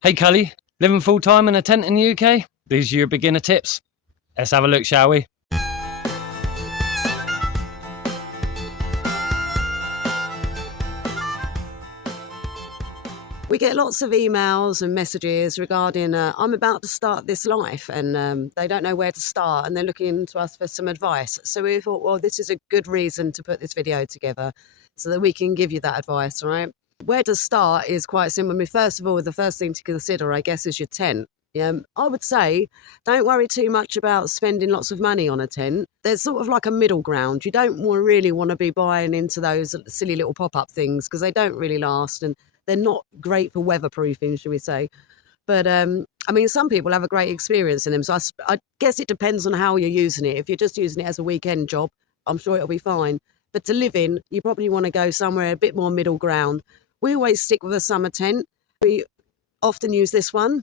Hey Cully, living full time in a tent in the UK? These are your beginner tips. Let's have a look, shall we? We get lots of emails and messages regarding, I'm about to start this life and they don't know where to start and they're looking to us for some advice. So we thought, well, this is a good reason to put this video together so that we can give you that advice, right? Where to start is quite simple. I mean, first of all, the first thing to consider, I guess, is your tent. I would say don't worry too much about spending lots of money on a tent. There's sort of like a middle ground. You don't really want to be buying into those silly little pop-up things because they don't really last and they're not great for weatherproofing, should we say. But I mean, some people have a great experience in them. So I guess it depends on how you're using it. If you're just using it as a weekend job, I'm sure it'll be fine. But to live in, you probably want to go somewhere a bit more middle ground. We always stick with a summer tent. We often use this one.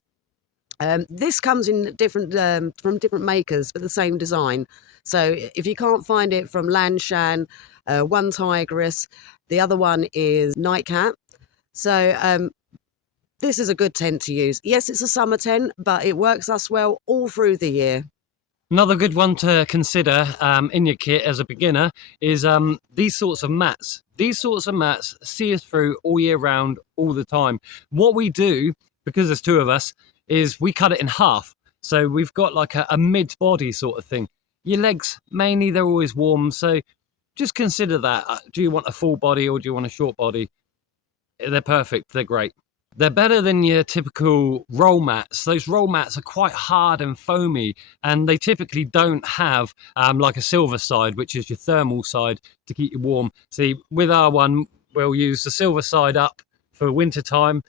This comes in different from different makers, but the same design. So if you can't find it from Lanshan, one Tigress, the other one is Nightcap. So this is a good tent to use. Yes, it's a summer tent, but it works us well all through the year. Another good one to consider in your kit as a beginner is these sorts of mats. These sorts of mats see us through all year round, all the time. What we do, because there's two of us, is we cut it in half. So we've got like a mid-body sort of thing. Your legs, mainly, they're always warm. So just consider that. Do you want a full body or do you want a short body? They're perfect. They're great. They're better than your typical roll mats. Those roll mats are quite hard and foamy, and they typically don't have like a silver side, which is your thermal side to keep you warm. See, with our one, we'll use the silver side up for winter time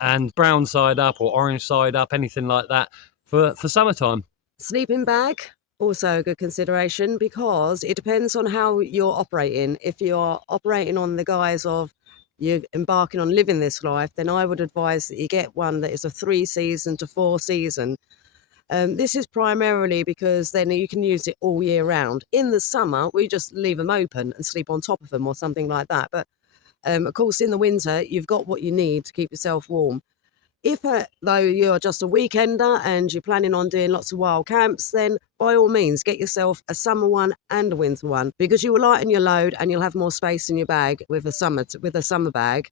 and brown side up or orange side up, anything like that for summertime. Sleeping bag, also a good consideration because it depends on how you're operating. If you're operating on the guise of you're embarking on living this life, then I would advise that you get one that is a 3-season to 4-season. This is primarily because then you can use it all year round. In the summer, we just leave them open and sleep on top of them or something like that. But of course, in the winter, you've got what you need to keep yourself warm. If, though, you're just a weekender and you're planning on doing lots of wild camps, then by all means, get yourself a summer one and a winter one because you will lighten your load and you'll have more space in your bag with a summer bag.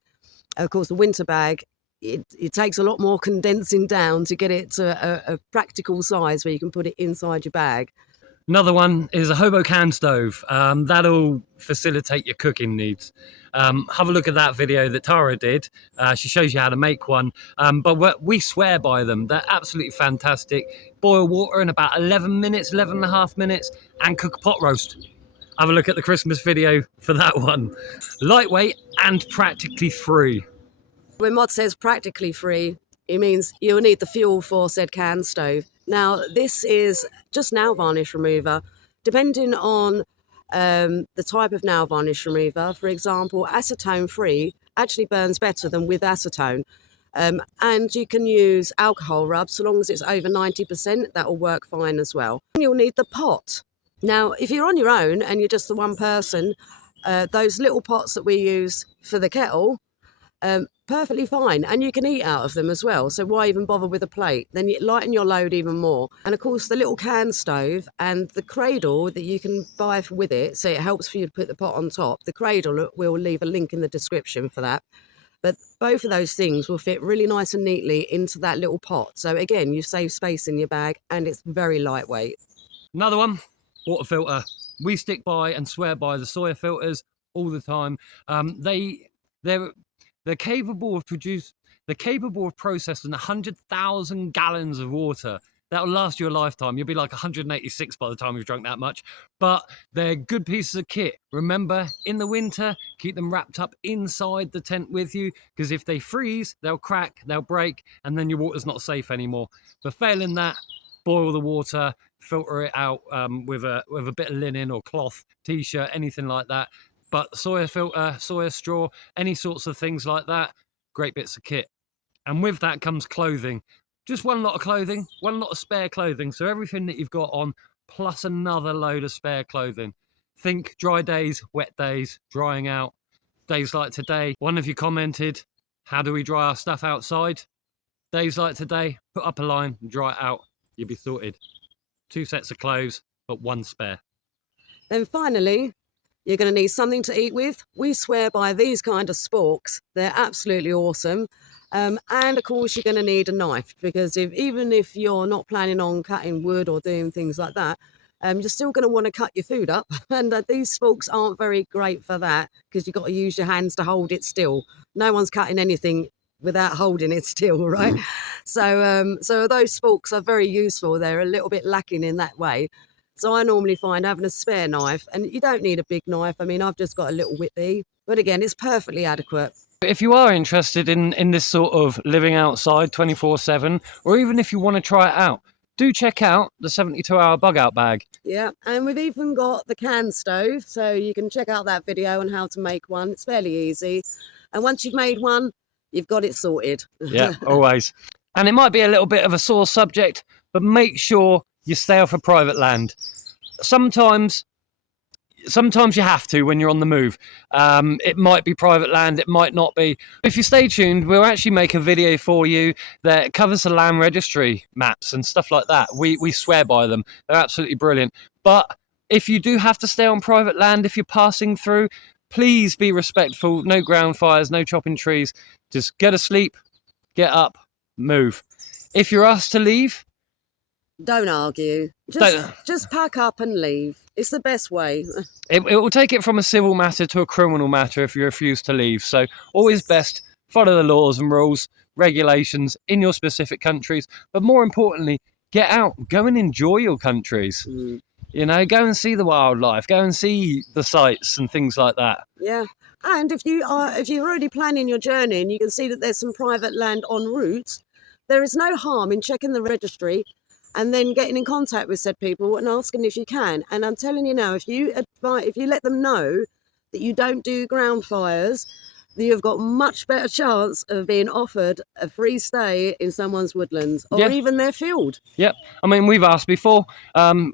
Of course, the winter bag, it takes a lot more condensing down to get it to a practical size where you can put it inside your bag. Another one is a hobo can stove. That'll facilitate your cooking needs. Have a look at that video that Tara did. She shows you how to make one. But we swear by them. They're absolutely fantastic. Boil water in about 11 minutes, 11 and a half minutes, and cook a pot roast. Have a look at the Christmas video for that one. Lightweight and practically free. When Mod says practically free, it means you'll need the fuel for said can stove. Now, this is just nail varnish remover. Depending on the type of nail varnish remover, for example, acetone-free actually burns better than with acetone. And you can use alcohol rub, so long as it's over 90%, that will work fine as well. And you'll need the pot. Now, if you're on your own and you're just the one person, those little pots that we use for the kettle, perfectly fine, and you can eat out of them as well, so why even bother with a plate? Then you lighten your load even more. And of course, the little can stove and the cradle that you can buy with it, so it helps for you to put the pot on top. The cradle, we'll leave a link in the description for that, but both of those things will fit really nice and neatly into that little pot. So again, you save space in your bag and it's very lightweight. Another one, water filter. We stick by and swear by the Sawyer filters all the time. They're capable of processing 100,000 gallons of water. That'll last you a lifetime. You'll be like 186 by the time you've drunk that much. But they're good pieces of kit. Remember, in the winter, keep them wrapped up inside the tent with you, because if they freeze, they'll crack, they'll break, and then your water's not safe anymore. But failing that, boil the water, filter it out with a bit of linen or cloth, t-shirt, anything like that. But Sawyer filter, Sawyer straw, any sorts of things like that, great bits of kit. And with that comes clothing. Just one lot of clothing, one lot of spare clothing. So everything that you've got on, plus another load of spare clothing. Think dry days, wet days, drying out. Days like today. One of you commented, how do we dry our stuff outside? Days like today, put up a line, dry it out, you'll be sorted. 2 sets of clothes, but 1 spare. Then finally, you're going to need something to eat with. We swear by these kind of sporks. They're absolutely awesome. And of course, you're going to need a knife, because even if you're not planning on cutting wood or doing things like that, you're still going to want to cut your food up. And these sporks aren't very great for that, because you've got to use your hands to hold it still. No one's cutting anything without holding it still, right? So those sporks are very useful. They're a little bit lacking in that way. So I normally find having a spare knife, and you don't need a big knife. I mean, I've just got a little whippy, but again, it's perfectly adequate. If you are interested in this sort of living outside 24/7, or even if you want to try it out, do check out the 72-hour bug out bag. Yeah, and we've even got the can stove, so you can check out that video on how to make one. It's fairly easy. And once you've made one, you've got it sorted. Yeah, always. And it might be a little bit of a sore subject, but make sure you stay off of private land. Sometimes you have to when you're on the move. It might be private land, it might not be. If you stay tuned, we'll actually make a video for you that covers the land registry maps and stuff like that. We swear by them. They're absolutely brilliant. But if you do have to stay on private land, if you're passing through, please be respectful. No ground fires, no chopping trees. Just get to sleep, get up, move. If you're asked to leave, don't argue. Just pack up and leave. It's the best way. It will take it from a civil matter to a criminal matter if you refuse to leave. So always best follow the laws and rules, regulations in your specific countries. But more importantly, get out, go and enjoy your countries. You know, go and see the wildlife, go and see the sights and things like that. Yeah. And if you're already planning your journey and you can see that there's some private land en route, there is no harm in checking the registry and then getting in contact with said people and asking if you can. And I'm telling you now, if you let them know that you don't do ground fires, that you've got much better chance of being offered a free stay in someone's woodlands or even their field. Yep. I mean, we've asked before.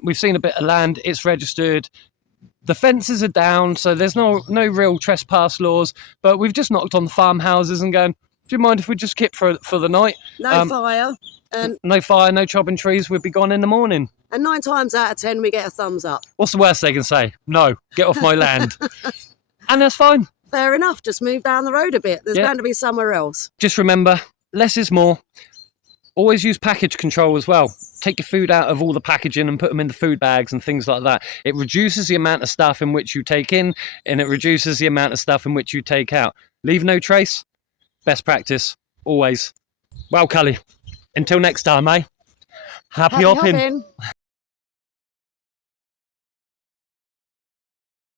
We've seen a bit of land. It's registered. The fences are down, so there's no real trespass laws. But we've just knocked on the farmhouses and going, do you mind if we just kip for the night? No fire. No fire, no chopping trees. We'd be gone in the morning. And 9 times out of 10, we get a thumbs up. What's the worst they can say? No, get off my land. And that's fine. Fair enough. Just move down the road a bit. There's bound to be somewhere else. Just remember, less is more. Always use package control as well. Take your food out of all the packaging and put them in the food bags and things like that. It reduces the amount of stuff in which you take in, and it reduces the amount of stuff in which you take out. Leave no trace. Best practice. Always. Well, Cully, until next time, eh? Happy hopping.